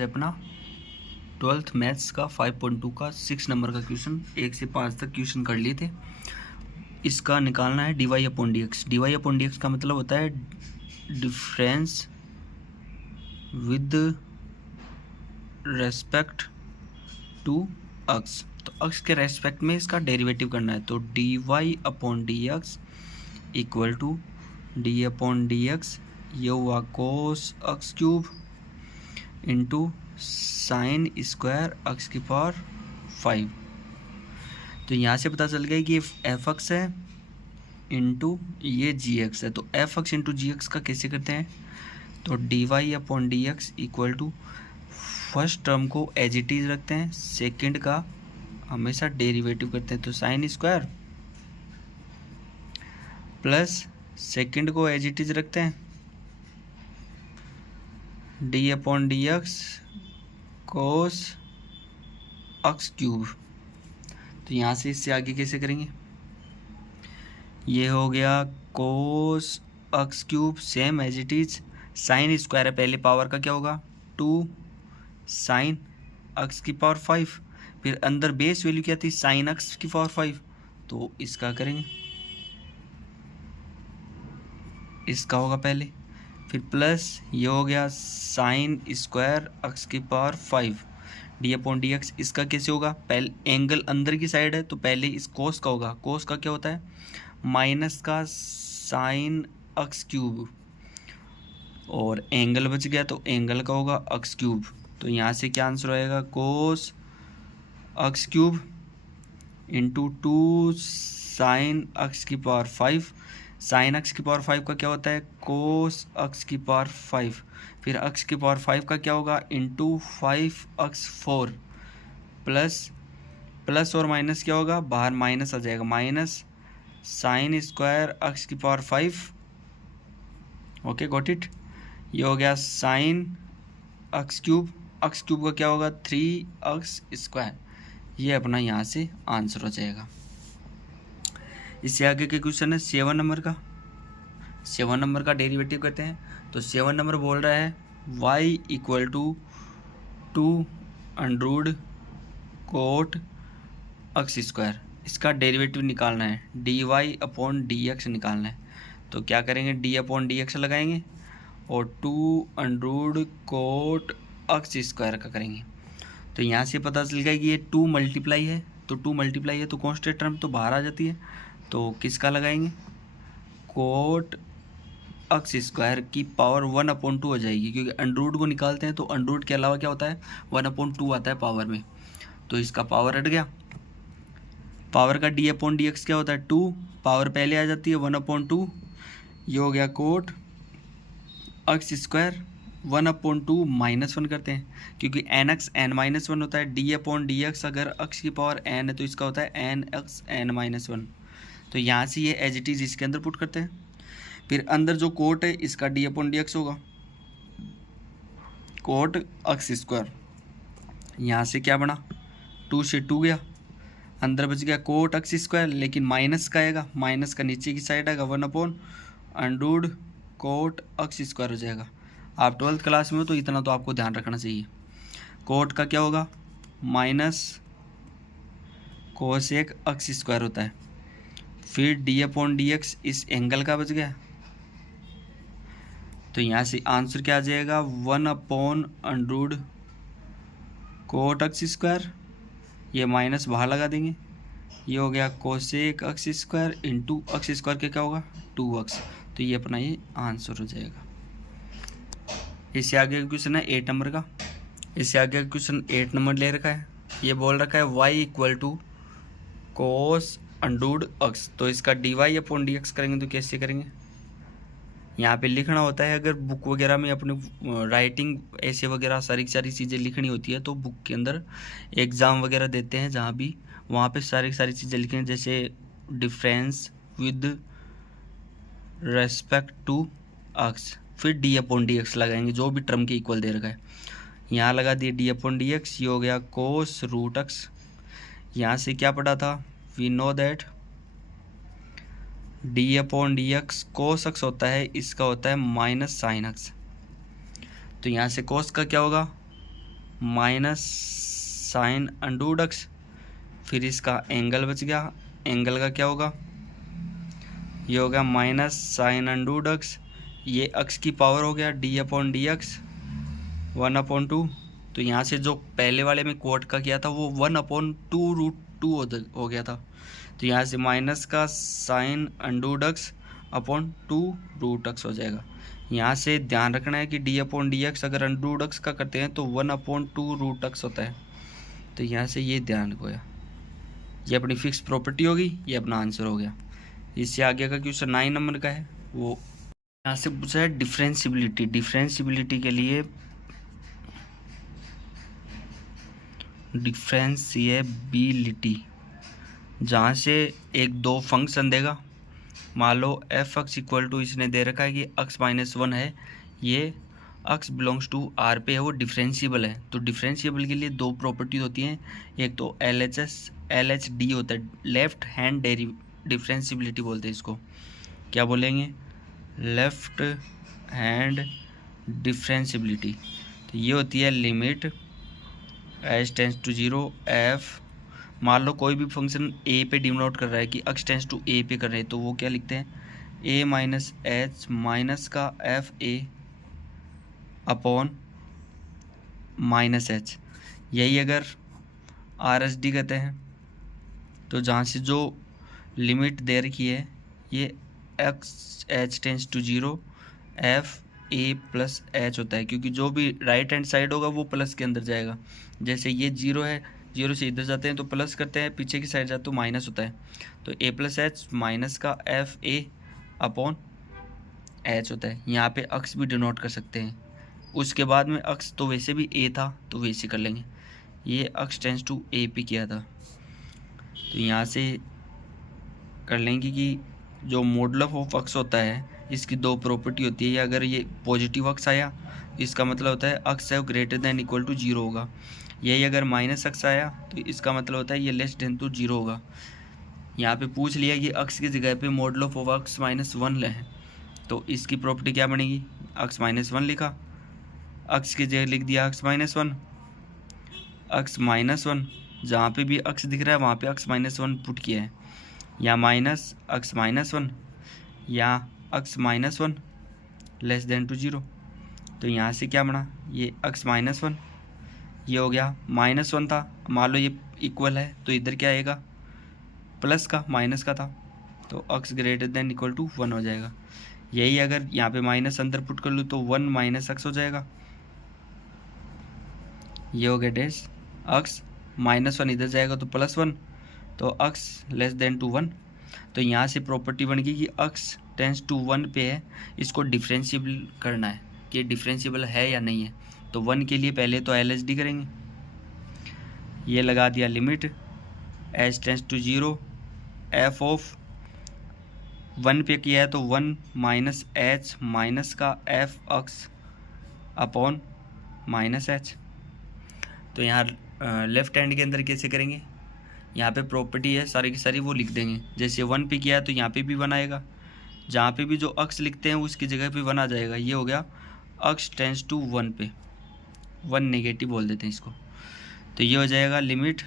अपना 12th maths का 5.2 का 6 नंबर का क्वेश्चन 1 से 5 तक क्वेश्चन कर लिए थे। इसका निकालना है dy upon dx। dy upon dx का मतलब होता है डिफरेंस विद रेस्पेक्ट टू अक्स। तो अक्स के रेस्पेक्ट में इसका डेरिवेटिव करना है। तो dy upon dx equal to d upon dx ये हुआ cos x cube into sine square x की पावर 5। तो यहाँ से पता चल गया कि एफ एक्स है इंटू ये जी एक्स है। तो f x into g x का कैसे करते हैं? तो d y upon d x equal to first term को एज इट इज रखते हैं, सेकेंड का हमेशा डेरिवेटिव करते हैं। तो साइन स्क्वायर प्लस सेकेंड को एज इट इज रखते हैं d upon d x cos x cube. तो यहाँ से इससे आगे कैसे करेंगे? ये हो गया cos x cube same as it is sine square है, पहले पावर का क्या होगा 2 साइन अक्स की पावर 5, फिर अंदर बेस वैल्यू क्या थी साइन अक्स की पावर 5। तो इसका करेंगे, इसका होगा पहले, फिर प्लस ये हो गया साइन स्क्वायर अक्स की power 5 D upon d x. इसका कैसे होगा? पहले एंगल अंदर की साइड है तो पहले इस कोस का होगा। कोस का क्या होता है? माइनस का साइन अक्स क्यूब, और एंगल बच गया तो एंगल का होगा अक्स क्यूब। तो यहाँ से क्या आंसर आएगा? कोस अक्स क्यूब इंटू 2 साइन अक्स की पावर 5। साइन अक्स की पावर 5 का क्या होता है? कोस अक्स की पावर 5। फिर अक्स की पावर 5 का क्या होगा? इंटू 5 अक्स 4 प्लस और माइनस क्या होगा? बाहर माइनस आ जाएगा, माइनस साइन स्क्वायर अक्स की पावर 5। Okay, got it. ये हो गया sign x cube, x cube का क्या होगा? 3 अक्स स्क्वायर। ये अपना यहाँ से आंसर हो जाएगा। इससे आगे के क्वेश्चन है 7 नंबर का। 7 नंबर का डेरिवेटिव करते हैं। तो 7 नंबर बोल रहा है y equal to 2 under root cot x square. इसका डेरिवेटिव निकालना है, d y upon d x निकालना है। तो क्या करेंगे? डी अपॉन डी एक्स लगाएंगे और 2 अंडरूड कोट अक्स स्क्वायर का करेंगे। तो यहाँ से पता चल गया कि ये 2 मल्टीप्लाई है, तो 2 मल्टीप्लाई है तो कॉन्स्टेंट टर्म तो बाहर आ जाती है। तो किसका लगाएंगे? कोट अक्स स्क्वायर की पावर 1/2 हो जाएगी, क्योंकि अंडरूट को निकालते हैं तो अंडरूट के अलावा क्या होता है 1/2 आता है पावर में। तो इसका पावर हट गया। पावर का डी अपॉन डी एक्स क्या होता है 2, पावर पहले आ जाती है 1/2। ये हो गया कोट अक्स स्क्वायर 1/2 -1 करते हैं, क्योंकि एन एक्स एन -1 होता है। डी अपॉन डी एक्स अगर अक्स की पावर एन है तो इसका होता है एन एक्स एन -1। तो यहाँ से ये एज इट इज इसके अंदर पुट करते हैं। फिर अंदर जो कोट है इसका डी अपॉन डी एक्स होगा कोट अक्स स्क्वायर। यहाँ से क्या बना 2 से 2 गया, अंदर बच गया कोट अक्स स्क्वायर, लेकिन माइनस का आएगा, माइनस का नीचे की साइड आएगा 1/√, कोट अक्स स्क्वायर हो जाएगा। आप 12th क्लास में हो तो इतना तो आपको ध्यान रखना चाहिए। कोट का क्या होगा? माइनस कोसेक अक्स स्क्वायर होता है। फिर डी अपॉन डी एक्स इस एंगल का बच गया। तो यहाँ से आंसर क्या आ जाएगा? 1/√, कोट अक्स स्क्वायर, ये माइनस बाहर लगा देंगे, ये हो गया कोसेक अक्स स्क्वायर इंटू अक्स स्क्वायर के क्या होगा 2x। तो ये अपना ये आंसर हो जाएगा। इससे आगे का क्वेश्चन है 8 नंबर का। इससे आगे का क्वेश्चन 8 नंबर ले रखा है। ये बोल रखा है y equal to cos under root x. तो इसका d y upon d x करेंगे तो कैसे करेंगे? यहाँ पे लिखना होता है, अगर बुक वगैरह में अपने राइटिंग ऐसे वगैरह सारी चीज़ें लिखनी होती है तो बुक के अंदर एग्ज़ाम वगैरह देते हैं जहाँ भी, वहाँ पे सारी चीज़ें लिखनी, जैसे डिफरेंस विद रेस्पेक्ट टू अक्स, फिर डी अपॉन डी एक्स लगाएंगे जो भी टर्म के इक्वल दे रखा है। यहाँ लगा दिए डी अपॉन डी एक्स, ये हो गया कोस रूट एक्स। यहाँ से क्या पढ़ा था? We know that d upon d x cos x होता है, इसका होता है माइनस साइन एक्स। तो यहाँ से कोस का क्या होगा? माइनस साइन अंडररूट एक्स, फिर इसका एंगल बच गया, एंगल का क्या होगा, ये हो गया माइनस साइन अंडररूट एक्स, ये एक्स की पावर हो गया डी अपॉन डी एक्स 1/2। तो यहाँ से जो पहले वाले में कोट का किया था वो 1/2√2 हो गया था। तो यहाँ से माइनस का sign under root x upon 2√x हो जाएगा। यहाँ से ध्यान रखना है कि डी अपॉन डी एक्स अगर अंडररूट एक्स का करते हैं तो 1/2√x होता है। तो यहाँ से ये ध्यान रखो, ये अपनी फिक्स प्रॉपर्टी होगी, ये अपना आंसर हो गया। इससे आगे का क्वेश्चन 9 नंबर का है, वो यहाँ से पूछा है डिफरेंशिबिलिटी। डिफरेंशिबिलिटी के लिए डिफरेंशिएबिलिटी, जहाँ से एक दो फंक्शन देगा, मान लो एफ एक्स इक्वल टू इसने दे रखा है कि x-1 है, ये x बिलोंग्स टू आर पे है, वो डिफरेंशिएबल है। तो डिफरेंशिएबल के लिए दो प्रॉपर्टी होती हैं, एक तो LHD होता है, लेफ्ट हैंड डिफरेंशिएबिलिटी बोलते हैं इसको। क्या बोलेंगे, लेफ्ट हैंड डिफरेंशिएबिलिटी। तो ये होती है limit h tends to 0 f, मान लो कोई भी फंक्शन ए पे डिनोट कर रहा है कि x टेंस टू ए पे कर रहे हैं, तो वो क्या लिखते हैं, a माइनस एच माइनस का F A upon minus H. यही अगर RHD कहते हैं, तो जहाँ से जो लिमिट दे रखी है ये x h tends to 0 f a plus h होता है, क्योंकि जो भी राइट हैंड साइड होगा वो प्लस के अंदर जाएगा। जैसे ये 0 है, 0 से इधर जाते हैं तो प्लस करते हैं, पीछे की साइड जाते तो माइनस होता है। तो a प्लस एच माइनस का एफ ए अपॉन एच होता है। यहाँ पे अक्स भी डिनोट कर सकते हैं। उसके बाद में अक्स तो वैसे भी a था तो वैसे कर लेंगे, ये अक्स टेंस टू ए पे किया था, तो यहाँ से कर लेंगे कि जो मॉडुलस ऑफ अक्स होता है इसकी दो प्रॉपर्टी होती है। अगर ये पॉजिटिव अक्स आया इसका मतलब होता है अक्स है ग्रेटर देन इक्वल टू 0 होगा। यही अगर माइनस अक्स आया तो इसका मतलब होता है ये लेस देन टू 0 होगा। यहाँ पे पूछ लिया कि अक्स की जगह पे मॉडुलस ऑफ अक्स -1 ले हैं, तो इसकी प्रॉपर्टी क्या बनेगी, अक्स -1 लिखा, अक्स की जगह लिख दिया x-1, x-1 जहाँ पे भी अक्स दिख रहा है वहाँ पे x-1 पुट किया है, या माइनस x-1 या x-1 लेस देन टू 0। तो यहाँ से क्या बना, ये x-1 ये हो गया -1 था, मान लो ये इक्वल है तो इधर क्या आएगा, प्लस का माइनस का था, तो x greater than equal to 1 हो जाएगा। यही अगर यहाँ पे माइनस अंदर पुट कर लूँ तो 1 माइनस x हो जाएगा, ये हो गया डैश x -1 इधर जाएगा तो +1, तो x लेस देन टू 1। तो यहाँ से प्रॉपर्टी बन गई कि x टेंस टू 1 पे है, इसको डिफरेंशिएबल करना है कि डिफरेंशिएबल है या नहीं है। तो 1 के लिए पहले तो LHD करेंगे, ये लगा दिया limit h tends to 0 f of 1 पे किया है तो 1 माइनस एच माइनस का f x upon minus h. तो यहाँ लेफ्ट हैंड के अंदर कैसे करेंगे, यहाँ पे प्रॉपर्टी है सारी की सारी वो लिख देंगे। जैसे 1 पे किया है तो यहाँ पे भी 1 आएगा, जहाँ पे भी जो अक्स लिखते हैं उसकी जगह पे 1 आ जाएगा। ये हो गया अक्स टेंस टू 1 पे, 1 नेगेटिव बोल देते हैं इसको। तो ये हो जाएगा limit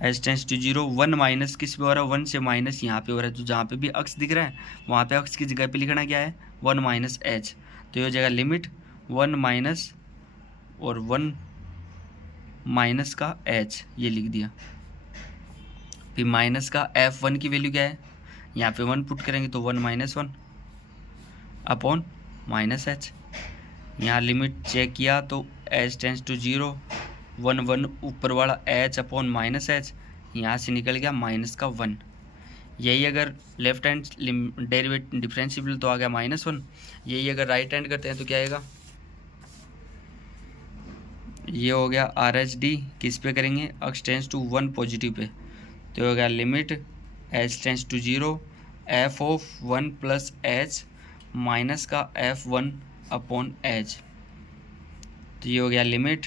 h tends to 0 1 minus किस पे हो रहा है, 1 से माइनस यहाँ पे हो रहा है, तो जहाँ पे भी अक्स दिख रहा है वहाँ पे अक्स की जगह पे लिखना क्या है 1 माइनस एच। तो ये हो जाएगा लिमिट 1 माइनस और 1 माइनस का एच, ये लिख दिया। फिर माइनस का f1 की वैल्यू क्या है, यहाँ पे 1 पुट करेंगे तो 1 -1 अपॉन माइनस एच। यहाँ लिमिट चेक किया तो h टेंस टू 0 1 1 ऊपर वाला h अपॉन माइनस एच, यहाँ से निकल गया माइनस का 1। यही अगर लेफ्ट हैंड डेरिवेटिव डिफरेंशिएबल तो आ गया -1। यही अगर राइट हैंड करते हैं तो क्या आएगा, ये हो गया RHD किस पे करेंगे, x टेंस टू 1 पॉजिटिव पे, तो हो गया limit h tends to 0 f of 1 plus h minus का f1 अपॉन एच। तो ये हो गया limit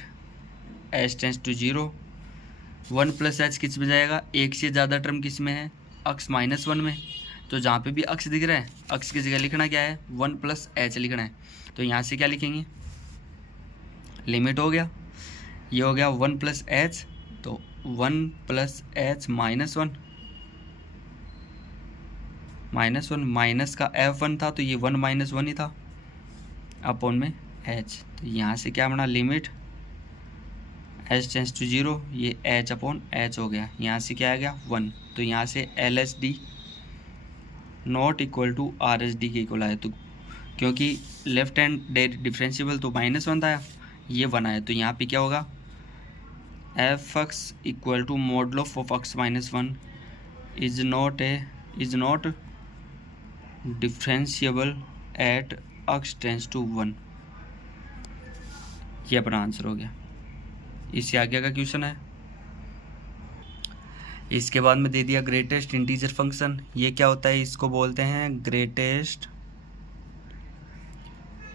h tends to 0 1 plus h किस में जाएगा, एक से ज़्यादा टर्म किस में है, x -1 में। तो जहाँ पे भी x दिख रहा है x की जगह लिखना क्या है 1 प्लस एच लिखना है। तो यहाँ से क्या लिखेंगे लिमिट हो गया, ये हो गया 1 प्लस एच, तो 1 प्लस एच -1 माइनस का F1 था तो ये 1 -1 ही था अपॉन में h। तो यहाँ से क्या बना, लिमिट h टेंस टू 0, ये h अपॉन h हो गया, यहाँ से क्या आ गया 1। तो यहाँ से LSD not equal to RSD के इक्वल आया, तो क्योंकि लेफ्ट हैंड डिफरेंशियबल तो -1 था, ये 1 आया, तो यहाँ पे क्या होगा f(x) equal to modulo of x -1 is not differentiable at x tends to 1। ये अपना आंसर हो गया। इससे आगे का क्वेश्चन है, इसके बाद में दे दिया ग्रेटेस्ट इंटीजर फंक्शन। ये क्या होता है, इसको बोलते हैं ग्रेटेस्ट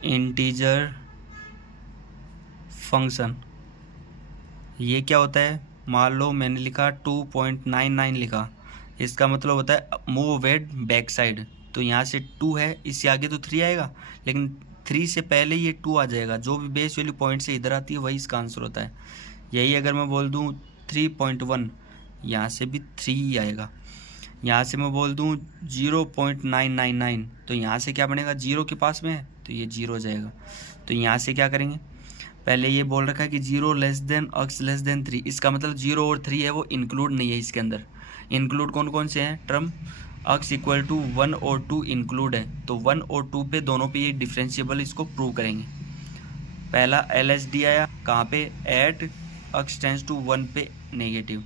इंटीजर फंक्शन। ये क्या होता है, मान लो मैंने लिखा 2.99 लिखा, इसका मतलब होता है मूव वेट बैक साइड, तो यहाँ से 2 है, इससे आगे तो 3 आएगा, लेकिन 3 से पहले ये 2 आ जाएगा, जो भी बेस वैल्यू पॉइंट से इधर आती है वही इसका आंसर होता है। यही अगर मैं बोल दूँ 3.1, यहाँ से भी 3 ही आएगा। यहाँ से मैं बोल दूँ 0.999, तो यहाँ से क्या बनेगा, 0 के पास में है तो ये 0 हो जाएगा। तो यहाँ से क्या करेंगे, पहले ये बोल रखा है कि 0 less than x less than 3, इसका मतलब 0 और 3 है वो इंक्लूड नहीं है इसके अंदर। इंक्लूड कौन कौन से हैं, टर्म x इक्वल टू 1 और 2 इंक्लूड है, तो 1 और 2 पे दोनों पे ये डिफरेंशिएबल, इसको प्रूव करेंगे। पहला LSD आया कहाँ पे, एट x टेंस टू 1 पे नेगेटिव।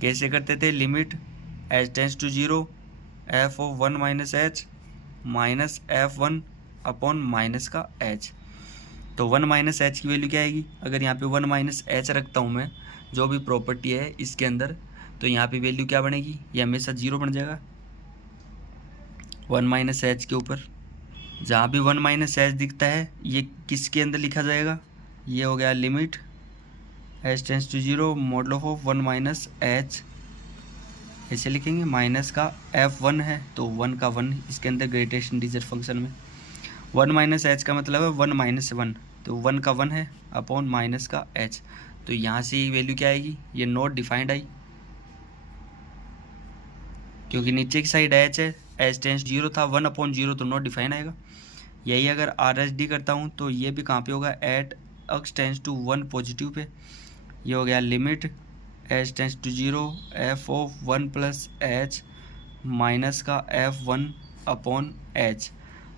कैसे करते थे, limit h tends to 0 f of 1 minus h minus F1 upon minus का h। तो 1 माइनस एच की वैल्यू क्या आएगी, अगर यहाँ पे 1 माइनस एच रखता हूँ मैं, जो भी प्रॉपर्टी है इसके अंदर, तो यहाँ पे वैल्यू क्या बनेगी, ये हमेशा 0 बन जाएगा 1 माइनस एच के ऊपर। जहाँ भी 1 माइनस एच दिखता है ये किसके अंदर लिखा जाएगा, ये हो गया limit h tends to 0 modulo of 1 minus h, ऐसे लिखेंगे, माइनस का F1 है तो 1 का 1 इसके अंदर ग्रेटेस्ट इंटीजर फंक्शन में। 1 माइनस एच का मतलब है 1 माइनस 1, तो 1 का 1 है अपॉन माइनस का h। तो यहाँ से ये वैल्यू क्या आएगी, ये नॉट डिफाइंड आई, क्योंकि नीचे की साइड h है, h टेंस 0 था, 1 अपॉन 0 तो नॉट डिफाइन आएगा। यही अगर RSD करता हूँ तो ये भी कहाँ पे होगा, at x tends to 1 positive पे। ये हो गया limit h tends to 0 f of 1 plus h minus का F1 upon h।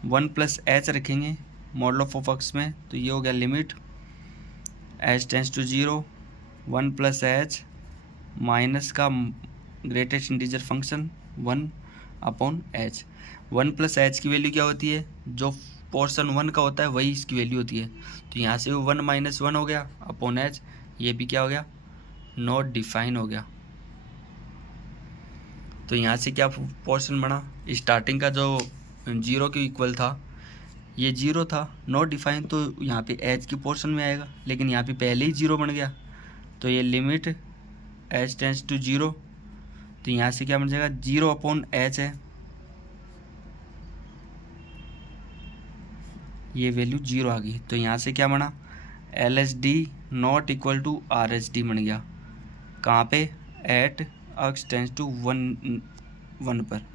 1 plus h रखेंगे मॉडुलो ऑफ x में, तो ये हो गया limit h tends to 0 1 plus h minus का greatest integer function 1 upon h। 1 plus h की value क्या होती है, जो पोर्शन 1 का होता है वही इसकी वैल्यू होती है, तो यहाँ से 1 माइनस 1 हो गया अपॉन h, ये भी क्या हो गया, नॉट डिफाइन हो गया। तो यहाँ से क्या पोर्शन बना, स्टार्टिंग का जो 0 के इक्वल था ये 0 था, नॉट डिफाइन, तो यहाँ पे h की पोर्शन में आएगा, लेकिन यहाँ पे पहले ही 0 बन गया, तो ये लिमिट h टेंस टू 0, तो यहाँ से क्या बन जाएगा, 0 अपॉन h है, ये वैल्यू 0 आ गई, तो यहाँ से क्या बना, LSD not equal to RSD बन गया, कहाँ पे, एट x टेंस टू 1 पर।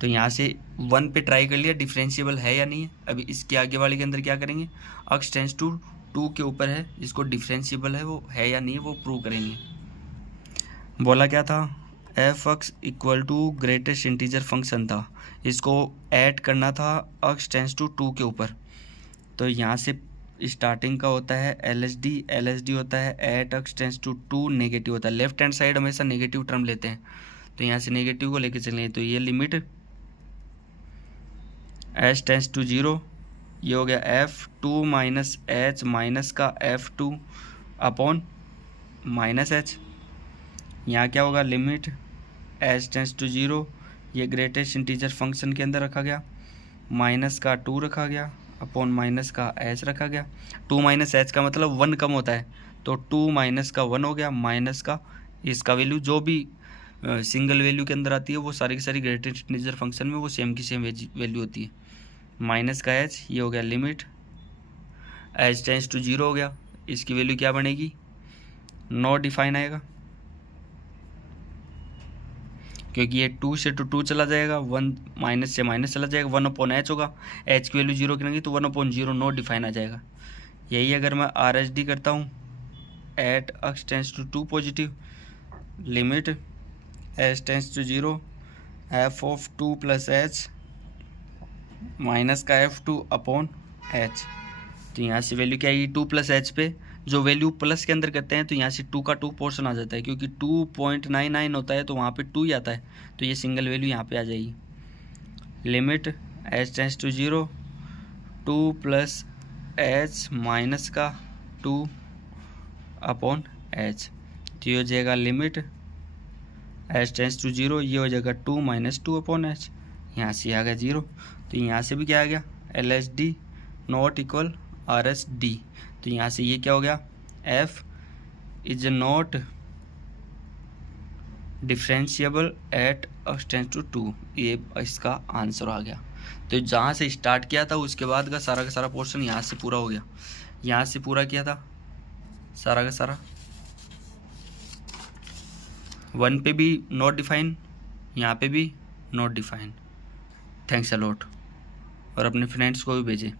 तो यहाँ से 1 पे ट्राई कर लिया डिफरेंशिएबल है या नहीं है। अभी इसके आगे वाले के अंदर क्या करेंगे, x टेंस टू 2 के ऊपर है, इसको डिफरेंशिएबल है वो है या नहीं वो प्रूव करेंगे। बोला क्या था, f(x) equal to greatest integer function था, इसको ऐड करना था x टेंस टू 2 के ऊपर। तो यहाँ से स्टार्टिंग का होता है LSD होता है at x tends to 2 negative होता है, लेफ्ट हैंड साइड हमेशा नेगेटिव टर्म लेते हैं, तो यहाँ से नेगेटिव को लेके चलेंगे, तो ये लिमिट h टेंस टू 0, ये हो गया F2 माइनस h माइनस का F2 अपॉन माइनस h। यहाँ क्या होगा, लिमिट h टेंस टू 0, ये ग्रेटेस्ट इंटीजर फंक्शन के अंदर रखा गया, माइनस का 2 रखा गया अपॉन माइनस का h रखा गया। 2 माइनस h का मतलब 1 कम होता है, तो 2 माइनस का 1 हो गया, माइनस का इसका वैल्यू जो भी सिंगल वैल्यू के अंदर आती है वो सारी की सारी ग्रेटेस्ट इंटीजर फंक्शन में वो सेम की सेम वैल्यू होती है, माइनस का h। ये हो गया लिमिट एच टेंस टू 0 हो गया, इसकी वैल्यू क्या बनेगी, नॉट डिफाइन आएगा, क्योंकि ये 2 से टू 2 चला जाएगा, 1 माइनस से माइनस चला जाएगा, 1/h होगा, h की वैल्यू 0 करेंगे तो 1/0 नॉट डिफाइन आ जाएगा। यही अगर मैं आर एच डी करता हूँ, at x tends to 2 positive, limit h tends to 0 f of 2 plus h minus का f2 अपॉन h। तो यहाँ से वैल्यू क्या आएगी, 2 प्लस h पे जो वैल्यू प्लस के अंदर करते हैं तो यहाँ से 2 का 2 पोर्शन आ जाता है, क्योंकि 2.99 होता है तो वहाँ पे 2 ही आता है, तो ये सिंगल वैल्यू यहाँ पे आ जाएगी। Limit h tends to 0 2 plus h minus का 2 अपॉन h, तो ये हो जाएगा लिमिट h टेंस टू 0, ये हो जाएगा 2 माइनस 2 अपॉन h, यहाँ से आ गया 0। तो यहाँ से भी क्या आ गया, L H D not equal R S D, तो यहाँ से ये क्या हो गया, f is not differentiable at x tends to 2, ये इसका आंसर आ गया। तो जहाँ से स्टार्ट किया था उसके बाद का सारा पोर्शन यहाँ से पूरा हो गया, यहाँ से पूरा किया था सारा का सारा, 1 पे भी नॉट डिफाइन, यहाँ पे भी not define. Thanks a lot, और अपने फ्रेंड्स को भी भेजें।